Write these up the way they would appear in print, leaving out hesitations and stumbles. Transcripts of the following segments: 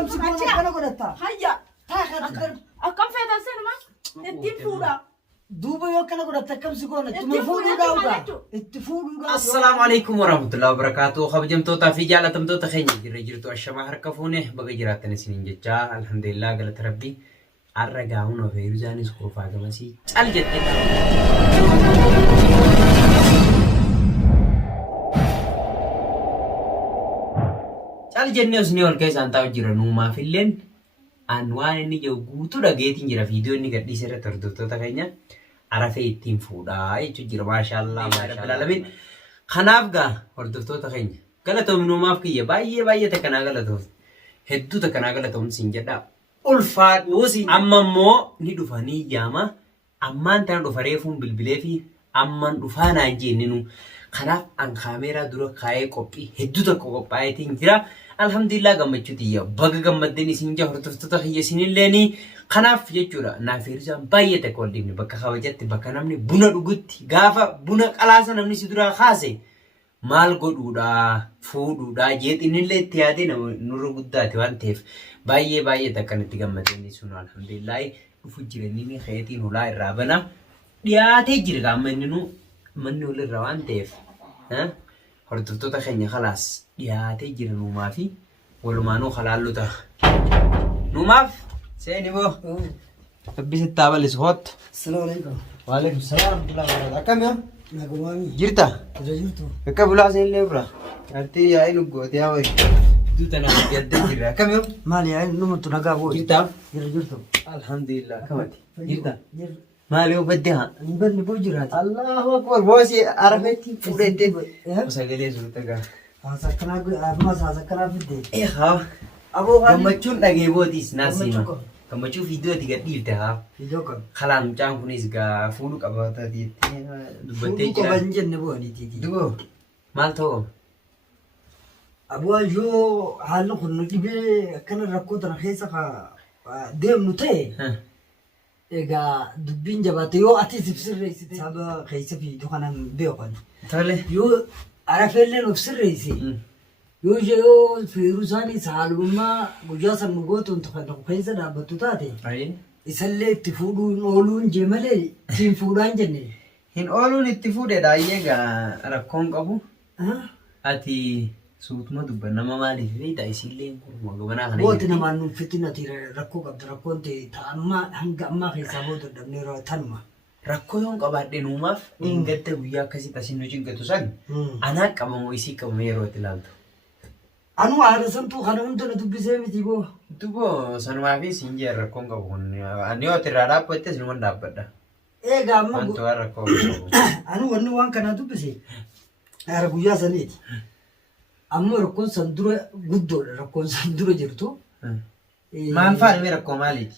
كم سكون كنا قلتها هيا تاخذ كم فيها السينما التيم فودا دوبا يو كنا قلتها كم سكون تمفودو داودا اتفودو السلام عليكم ورحمة الله وبركاته خبجم توتا في جالة تم توتا خيني جرجرتو الشما هركفونه بقى جراتنا سنين جتا الحمد لله قالت ربي الرجاون وفيروزاني سخوفا كمسي الجد الجنة وسني والكيس أنتاو جرانو ما في اللين أنوان إني جو قوتو دقيتين جرا فيديو إني قد يسير تردوتو تخيني عرفه التيم فودا يجو جرا ما شاء الله ما شاء الله لمن خنافقا هردوتو تخيني قالتو منو ما فكية باية تكنا قالتو هدو تكنا قالتو نسنجدا ulfaat wosi amma immoo ni dhufanii yaama ammaan tana dhufareefuun bilbilee fi amman dhufaanaan jenninu kanaaf an kaameeraa dura kaayee qophii hedduu tokko qophaa'eetiin jira alhamdulillah gammachuuti yaa baga gammaddeen isin jaa hordoftoota kiyya isinilleeni kanaaf jechuudha naaf Feeruzaan baay'ee takka wal dhibne bakka kabajatti bakka namni buna dhugutti gaafa buna qalaasa namni si duraa kaase maal godhuudha fuudhuudha jeexinillee itti yaadee nurra guddaati waan ta'eef baay'ee takkanatti gammadanii sun alhamdulillah dhufu jiranii xeetiin hulaa irraa bana dhiyaatee jira gaammaninu manni ol irraa waan ta'eef hordoftoota keenya khalaas dhiyaatee jira nuumaa fi walumaanuu halaallota nuumaaf seeni boo tabbisitti taabalis hoot السلام عليكم وعليكم السلام ورحمة الله وبركاته أكمل يا نقومي جرتا جرجرتو أكمل لازم ليبرا أرتي يا إلو قوت يا وي دوتنا يدك جرا أكمل مالي عين نمت نقابو جرتا جرجرتو الحمد لله كمتي جرتا ماليو بدها نبني بوجرات الله أكبر بوسي عرفتي فورتي وسجلي زوجتك ما سكنا في الدين إيه ها أبو كم تشون لقي بوديس ناسيما كم تشوف فيديو تيجي تيجي في جوكم خلان جام كونيس كا فولك أبغى تدي فوتو كبنجن نبوني تيجي دو مال تو أبو جو حالو خنو جبي كنا ركوت رخيصة ديم نتاي إيجا دبين جبات يو أتي سبسر رئيسي سابا خيسة في دخان بيوكان تالي يو عرفين لين أبسر رئيسي يو جو فيروزاني سالوما بجاسا مغوتون تخلق خيسة دابتو تاتي أين إسالي تفودون أولون جمالي تيم فودان جنة hin ooluun itti fuudhe daayyeegaa rakkoon qabu ati suutuma dubban nama maaliif beektaa isiillee kurma gabanaa kana Booti namaan nuuf fitina tira rakkoo qabda rakkoon ta'e ta'ammaa hanga ammaa keessaa booda dabnee tanuma. rakkoo yoon qabaadhe nuumaaf eeggatte guyyaa akkasitti asin nu ciggatu san anaa qabamoo isii qabame yeroo itti ilaaltu. Anu haadha santuu kana hunda na dubbisee miti boo. Duboo sanumaa fi siin jee rakkoon qabu kun ani yoo irraa dhaabbattes ni waan dhaabbadha. Eegaa amma Wanti waan rakkoo qabu. anu wanni waan kana dubbise haara guyyaa saniiti. Amma rakkoon san dura guddoodha rakkoon san dura jirtu. Maal faana mee rakkoo maaliiti?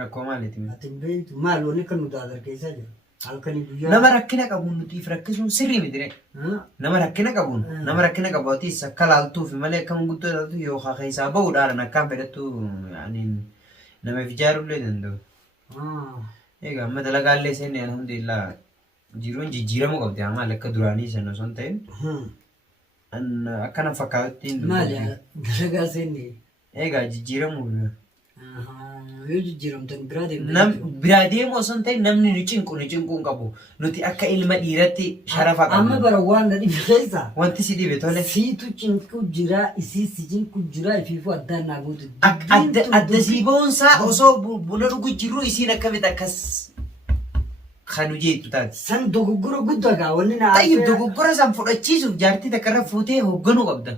Rakkoo maaliiti? Ati hin beektu maal wanni kan nu daadar keessaa jira. Halkanii guyyaa. Nama rakkina qabuun nutiif rakkisuun sirrii miti ree. Nama rakkina qabuun nama rakkina qabuutis akka laaltuuf malee akkam guddoo laaltu yookaan keessaa bahuudhaan akkaan fedhattu nama ijaarullee danda'u. Egaa amma dalagaallee seenne alhamdulillah jiruun jijjiirama qabdi amma akka duraanii sana osoo hin ta'in akkana fakkaatutti hin Maali dalagaa seenne. Egaa jijjiiramuuf. Yoo jijjiiramtan biraa Nam biraa deemu osoo hin ta'in namni nu cinqu hin qabu. Nuti akka ilma dhiiratti sharafa qabna. Amma bara waan na dhibe keessa. Wanti si dhibe tole. Siitu cinqu jira, isii si cinqu jira, ifiifuu addaan naa guutu. Adda sii boonsaa osoo buna dhugu jirru isiin akkamitti akkas kan hojjetu taate. San dogoggora guddaa gaa wanni naa. Tayyib dogoggora san fudhachiisuuf jaartii takka irra fuutee hoogganuu qabda.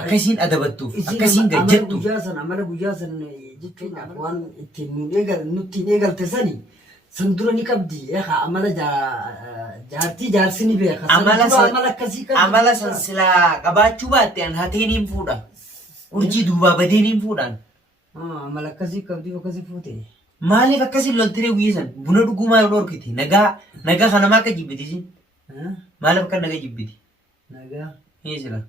Akkasiin adabattuuf akkasiin gajjattu. Amala guyyaa san jechuun waan ittiin nutti hin eegalte sani san dura ni qabdi. Amala jaartii jaarsi ni beeka. Amala akkasii qabdi. amala san silaa qabaachuu baatte an hateeniin fuudha. Urjii duubaa badeeniin fuudhaan. Amala akkasii qabdi akkasii fuute. Maaliif akkasiin loltiree guyyaa san buna dhuguu maal dhorkiti? Nagaa kanamaa akka jibbiti sin. Maaliif akka nagaa jibbiti? Nagaa. Sila.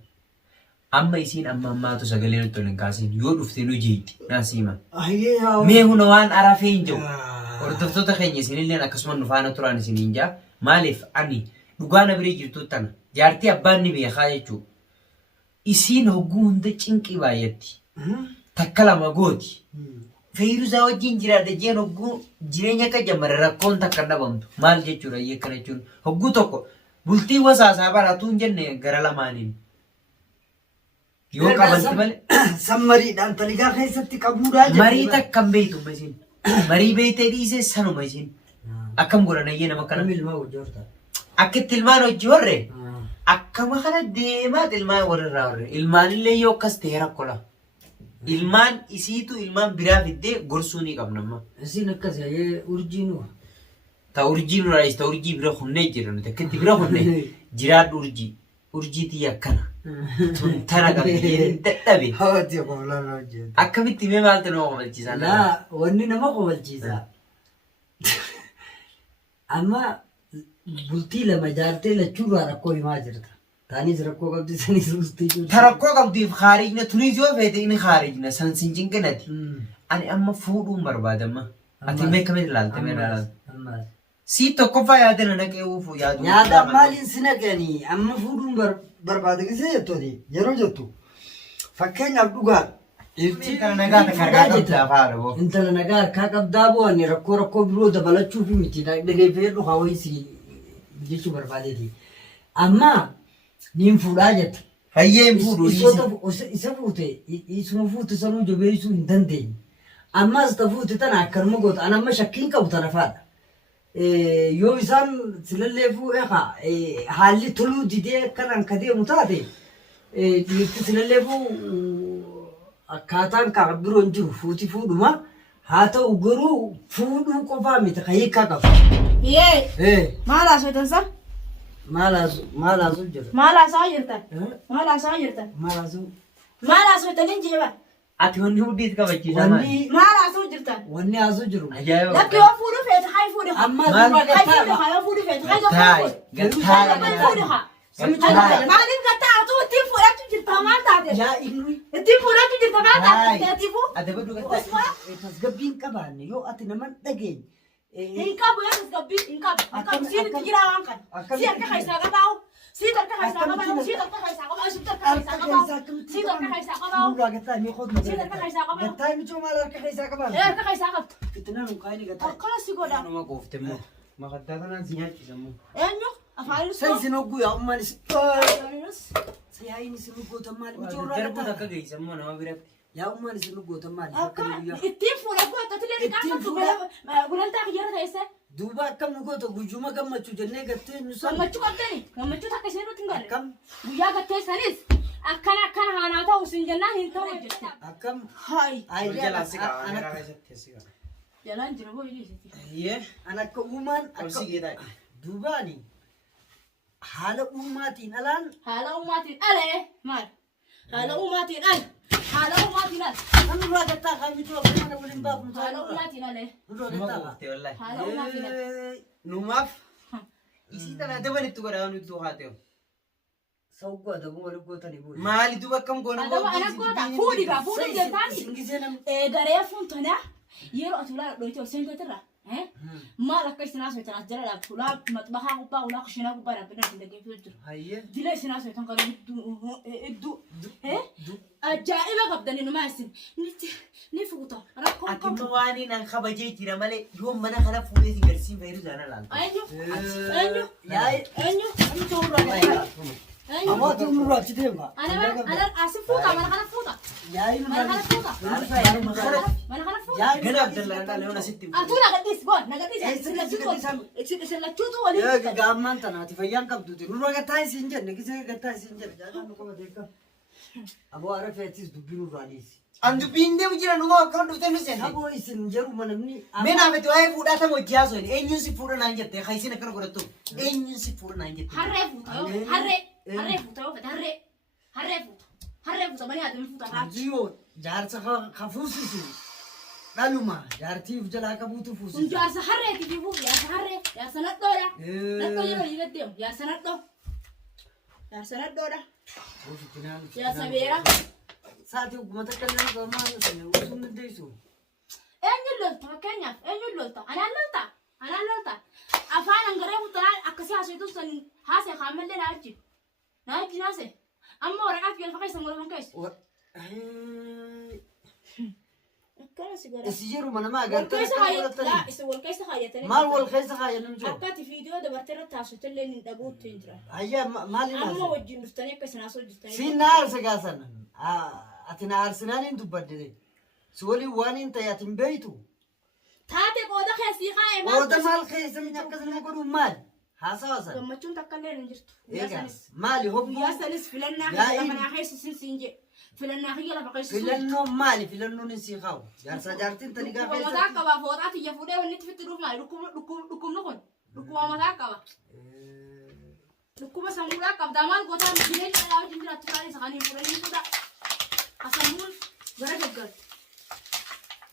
Amma isiin ammaatu sagalee nutti ol hin kaasin yoo dhufte nu jeetti naasima. Mee huna waan arafee hin jiru. Hordoftoota keenya isinillee akkasuma nu faana turan isiniin jaa. Maaliif ani dhugaa na biree jirtu tana jaartii abbaan ni beekaa jechuudha. Isiin hogguu hunda cinqii baay'atti. takkala magooti. Fayyuusaa wajjin jiraate jeen hogguu jireenya akka jammare rakkoon takka dhabamtu maal jechuudha akkana jechuun hogguu tokko bultii wasaasaa baratuun jenne gara lamaaniin yoo qabanti malee sammariidhaan taligaa keessatti qabuudhaa jedhu marii takka hin beektu isin marii beektee dhiisee sanuma isin akkam godhan ayyee nama kana ilmaa hojii horta akka itti ilmaan hojii horre akkama kana deemaa ilmaan warrirraa horre ilmaanillee yoo akkas ta'e rakkola. Ilmaan isiitu ilmaan biraa fiddee gorsuu ni qabnamma. Isin akkas yaa'ee urjiinu. Ta urjiinu raayis ta urjii bira hunnee jiran takkitti bira hunnee jiraadhu urjii. Urjiitii akkana. Tuntara qabdee dadhabe. Hawwati qofalaan hojjetu. Akkamitti mee maaltu nama qobalchiisaa? Laa wanni nama qobalchiisa. Amma bultii lama jaartee lachuurraa rakkoo himaa jirta. Taanis rakkoo qabdi sanis rustii jirti. Ta rakkoo qabdiif khaarijna tunis yoo feete inni khaarijna san sin cinqinati. Ani amma fuudhuun barbaadamma. Ati mee kamitti ilaalte mee ilaalta? Si tokkoffaa yaada na naqee uufu yaadu. Yaada maaliin si naqanii amma fuudhuun barbaada gisee jettooni yeroo jettu fakkeenyaaf dhugaa. Intala nagaa takka harkaa qabdaa faadha boo. Intala nagaa harkaa qabdaa boo ani rakkoo biroo dabalachuuf miti dhageeffee dhugaa wayisi jechuu barbaadeeti. Amma niin fuudhaa jette. Hayyeen fuudhu isa fuute isuma fuute sanuu jabeessuu hin dandeenye. Ammas ta fuute tana akkanuma goota an amma shakkiin qabu tana faadha. Yoo isaan silallee fuudhe haalli toluu didee akkanaan ka deemu taate dhiirti silallee akkaataan kaa biroon jiru fuuti fuudhuma haa ta'u garuu fuudhuu qofaa miti ka hiikaa qaba. Yee! Maal haasoftansa? Maal haasoo jira? Maal haasawaa jirtan? Maal haasawaa jirtan? Maal haasoo? Maal haasoftan hin jeeba? Ati wanni hudiit qabachiisaa maali? Maal haasawaa jirtan? Wanni haasoo jiru. Ajaa'iba! Lakki yoo fuudhu feete haa fuudhu haa. Amma duuba Haa yoo fuudhu feete haa fuudhu. Gattaay! Fuudhu haa. Maaliif gattaa atu ittiin fuudhachuu jirta maal taate? yaa inni Ittiin fuudhachuu jirta maal taate? Teetiifuu? Ati baddu gattaay! tasgabbiin qabaanne yoo ati naman dhageenye. Hin qabu yaa tasgabbii hin qabu. Hin qabu siin itti jiraa waan kana. Si harka keessaa qabaa'u. Si harka keessaa qabaa'u. Si harka keessaa qabaa'u. Si harka keessaa qabaa'u. Si harka keessaa qabaa'u. Nurraa gattaa ni qoodna. Si harka keessaa qabaa'u. Gattaa michoo maal harka keessaa qabaanne? Harka keessaa qabdu. Fitnaan mukaa'ini gattaa. Akkana si godha. Nama qoofte immoo. Makaddaa kanaan si nyaachisa immoo. Eenyu? Afaan San isin hogguu yaa ummaan isin. Isuu. Sayaayin isin goota maali? Michoo Darbuun irraa akka geessa immoo nama biratti. yaa ummaan isin goota maali? Akka ittiin fuudha gootatti illee qaqqabtu gulantaa biyya irra teessee. Duuba akkam nu goota guyyuma gammachuu jennee gattee nu san. Gammachuu qabdani. Gammachuu takka ishee nutti hin galle. Akkam Guyyaa gatteessanis akkana haanaa ta'u isin jennaan hin ta'u jette. akkam. Hayi. Jalaa si qaba. Meeraa keessatti si qaba. Jalaan jira boo idisiiti. Iyyee. An akka uumaan Qabsi geetaa. duubaani haala uumaatiin alaan Haala uumaatiin alee maal? Haala uumaatiin al. Haala uumaatiin al. kan nurraa gattaa kan michoo akkana waliin baafnu Haala uumaatiin alee. nurraa Nama gattaa. qoofte wallahi. Haala uumaatiin al. Numaaf isii tana dabalitti godhaa nuti haa ta'u. Sawwaa daboo waliin gootanii booda. Maali duba akkam goona Adama ana goota fuudhi gaa fuudhi jettaani. Singisee nam. Daree fuuntana yeroo ati ulaa dhoyte ol seenteetirra. Maal akka isin haasoftan as jala dhaabtu ulaa maxbahaa gubbaa ulaa kushinaa gubbaa dhaabbatan isin dhaggeeffatu jiru. Hayyee. Dila isin haasoftan kan hedduu ajaa'iba qabdanii numaa isin ni fuuta rakkoo Ati qabdu. immoo waan inni kabajee jira malee yoo mana kana fuudhee si garsiin fayyadu jaana laanta. Eenyu eenyu Yaa eenyu amooti nurraa achi deema. ana asi fuuta mana kana fuuta Yaa mana kana fuuta mana kana fuuta. Gana Abdallaan dhaala yoona sitti. Atu nagadis goon nagadis isin lachuutu waliin. gaammaan tanaati fayyaan qabduuti nurraa gattaa isin jenne gisee gattaa isin jenne jaalaan nu qaba deekka. Aboo ara feetis dubbii nurraa dhiisi. An dubbiin deemu jira numa akkaan dhuftee nu seenne. Aboo isin jaruma namni. Mee naafete waa'ee fuudhaa tama hojii haasoo hin eenyuun si fuudha naan jette haa isin akkana godhattu eenyuun si fuudha naan jette. Harree fuuta yoo harree fuuta yoo fete harree fuuta bani adami fuuta raachi. Jiyoo jaarsa ka fuusisu dhaluma jaartiif jalaa qabuutu Kun fuusisu. jaarsa harreeti fi fuuta jaarsa nadhoodha. Nadhoo yeroo hin deddeemu jaarsa nadhoo. Jaarsa nadhoodha. Jaarsa beera. Saati ugguma takka illee gamaa sana usuun dandeessu. Eenyuun lolta fakkeenyaaf eenyuun lolta anaan lolta afaan hangaree fuutanaan akkasii haasaitu san haasee kaamallee na ajji haasee amma waraqaa fi alfa keessan godhaman keessa. سيجارة السجير وما أنا ما قلت والكيس لك خايت لا إسا والكيس خايتني مال والخيس خايا نمشي أكاتي فيديو دبرتنا تاسوت اللي ندبوت تنترا هيا مالي أما ناس وجه نفتني كسناسو جفتني في نار سجاسنا أتنا أرسنال أنتو بدري سولي وان أنت يا تنبيتو تاتي قودا خيسي خايم وده مال خيس من يكسر نقول مال حاسة gammachuun takka illee hin jirtu. مالي هو Guyyaa sanis filannaa kiyya lafa naa keessa sin je. Filannaa kiyya lafa keessa sin. filannoo maali filannoo ni si qabu jaarsa jaartiin tani gaafa Dhukkuma mataa qaba fooxaa tiyya fuudhee wanni itti fitti dhuuf maali dhukkubni kun dhukkuma mataa qaba. Dhukkuma sammuudhaa qabda maal gootaa jireenya dhalaa wajjin jiraattu taa'anii isa kaniin fuudhanii fuudha. Asammuun gara gaggaatu.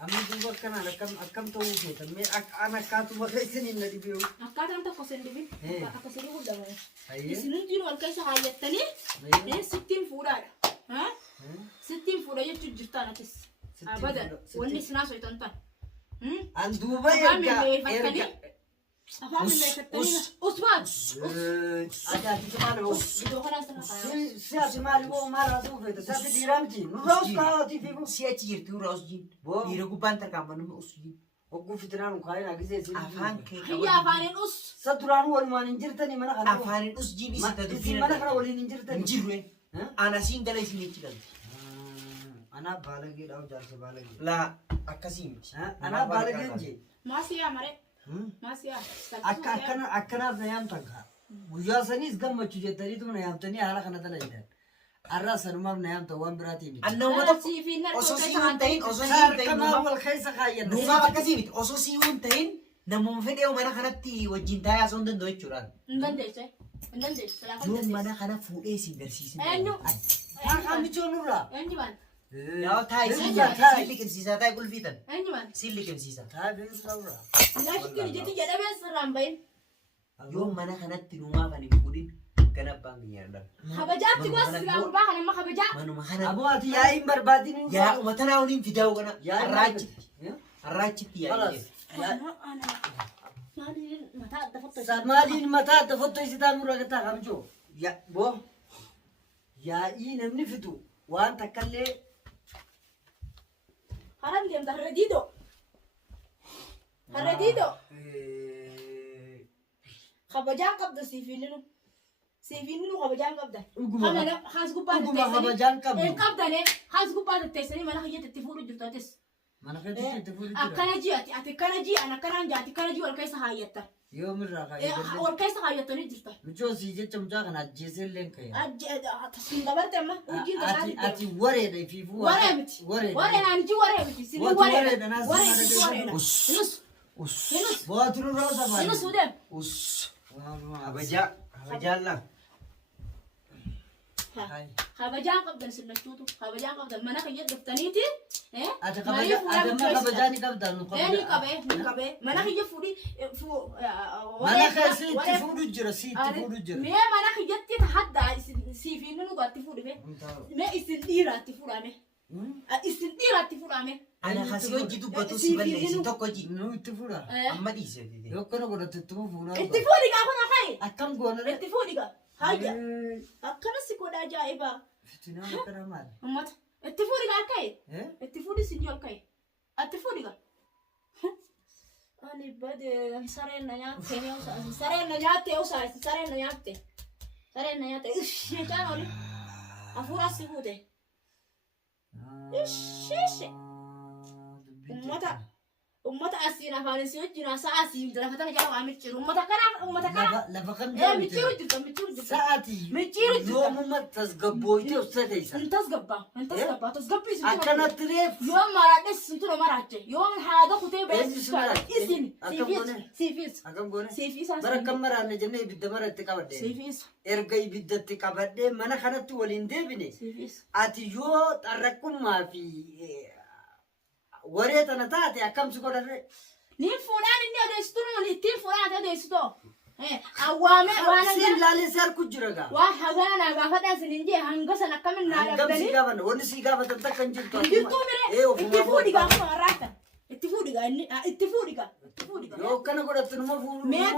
amma duuba kanaan akkam ta'uu feetan mee an akkaatuma keessan hin dhibeewu Akkaataan tokko sin dhibin akkasii guddaman. Isinin jiru wal keessa haayyattanii sittiin fuudhaadha. Sittiin fuudha jechuun jirtaan atis. Abadan wanni isinaa soitan tan. an duuba erga Afaan milleeffattanii Usmaan. adaati maali hoo Iddoo kanaan sana faaya. siyaasi maali hoo maal haasa'uu feeta siyaasi diiraamti nurraa us kaa'atii fi Si achi jirti irraa os jiin. Boo. Dhiira gubbaan tarkaanfannu os jiin. hogguu fitinaan kaayina gisee si Afaan kee Hiyya afaaniin us. sa duraan walumaan hin jirtanii mana kana Afaanin us jiin isi ta isin dubbiin mana kana waliin hin jirtanii hin jirre. Ana siin gala isin hin jiran. anaa baalageedha jaarsa baalagee Laa akkasii miti. anaa baalageen jee Maasiyaa mare. Maasiyaa. akkanaaf na yaamtan kaa guyyaa saniis gammachuu jettaniitu na yaamtanii haala kana dalayidan arraa sanumaaf na yaamtan waan biraatii miti Anna uummata osoo sii hin ta'in osoo sii hin ta'in harkamaa wal keessa kaayyan nuumaaf akkasii miti osoo sii hin ta'in namoonni fedhee mana kanatti wajjin taa'ee asoo hin danda'u jechuudha. Hin dandeesse. Hin dandeesse. Yoo mana kana fuudhee isin garsiisin. Eenyu? haa michoonurraa Eenyu baan? Yaa taa'e siin taa'e. liqimsiisaa taa'e qulfiitan. Eenyu baan? Siin liqimsiisa. taa beeksisarraa Laakiin jetti jedhamee sirraan bahin. Yoo mana kanatti nuumaaf ani hin fuudhin gana abbaan biyyaa dha. Kabajaatti gosa sigaa gurbaa kana immoo kabajaa. Manuma kana aboo ati yaa'iin barbaadin yaa uummata naa waliin fidaa'u kana Yaa harraachitti. Harraachitti Kalas. yaa'ii. Maaliin mataa adda fottoisa. maaliin mataa adda fottoo isitaa nurra gataa kamchoo boo yaa'ii namni fitu waan takkallee Haram deemta harra diidoo. Harra diidoo. Kabajaan qabda siifiininu. Siifiininu kabajaan qabda. Dhuguma. Hamana haas gubbaa Dhuguma kabajaan qabdu. Hin qabdane haas gubbaa tatteessanii mana kiyyatti itti fuudhu jirtu atis. mana keessatti itti fuudhu jira Akkana ji'ati ati kana ji'an akkanaan jaati kana ji'u wal keessa haayyatta. yoomirraa kaayyatallee Wal keessa haayyattanii jirta. michoo sii jecha mucaa kana ajjeesee illee hin ka'e Siin dabarte amma hojiin ati wareedha ifiifuu waree miti. Waree naan ji waree miti. Siin Wati waree. wareedha, naas Waree siin miti wareedha. wareedha. Inus. Us. Inus. boo'atu nurraa safaa Inus udeem. Us. Kabajaan laa. Kabajaan qabdan sillachuutu. Kabajaan qabdan mana kiyya dhuftaniiti. ati kabajaa ni qabdaa nu Ni qabee, ni qabee. Mana kiyya fuudhi. mana keessa itti fuudhu jira si itti fuudhu jira Mee mana kiyyatti haddaa siifi inni nu itti fuudhime. Mee isin dhiiraa itti fuudhame. Isin dhiiraa itti fuudhame. Ana kasii hojii dubbatu si balleessi tokko ji. nu itti fuudha Amma dhiisee. yoo kana godhatu ittuma fuudhaa Itti fuudhi gaa kun akayi. akkam goona Itti fuudhi gaa. Hayya. Akkana si godha ajaa'ibaa. fitinaan akkana maali Ummata. Itti fuudhi gaa akayi. Itti fuudhi si jiru akayi. Itti fuudhi gaa. Ani bade sareen na nyaatte sareen na nyaatte sareen na nyaatte. Sareen na nyaatte. Ish jechaan oli. Hafuura si fuute. Ish. Ummata asiin afaan isii wajjin sa'a asiin lafatana jala waa micciiru. Ummata kana. lafa kam Micciiru jirta micciiru jirta. sa'aati Micciiru jirta. yoomuma tasgabbooytee obsateessa Intas gabbaa. Tasgabbii isin akkanatti reef Yoo maraadhe isin tuna maraache. Yoo haada kutee Eenyu si maraache? isin. Akkam goone? Siifis. akkam goone Siifis. bara akkam maraanne jennee ibidda mara itti qabadhe Siifis. erga ibiddatti qabadhee mana kanatti waliin deebine Siifis. ati yoo xarraqqummaa fi waree tana taate akkam si godharre Niin fuudhaan inni adeessitu nuun ittiin fuudhaan adeessitoo. Awwaame waan siin laalee si harku jira gaa waan hagana naa gaafadhaan sin hin jee hanga san akkamin naa hangam si dhabdanii. gaafatan wanni si gaafatan takka hin jirtu Jirtuu mire itti fuudhi gaa kun harraatan. Itti fuudhi gaa inni itti fuudhi gaa. yoo akkana godhattu numa fuudhu Mee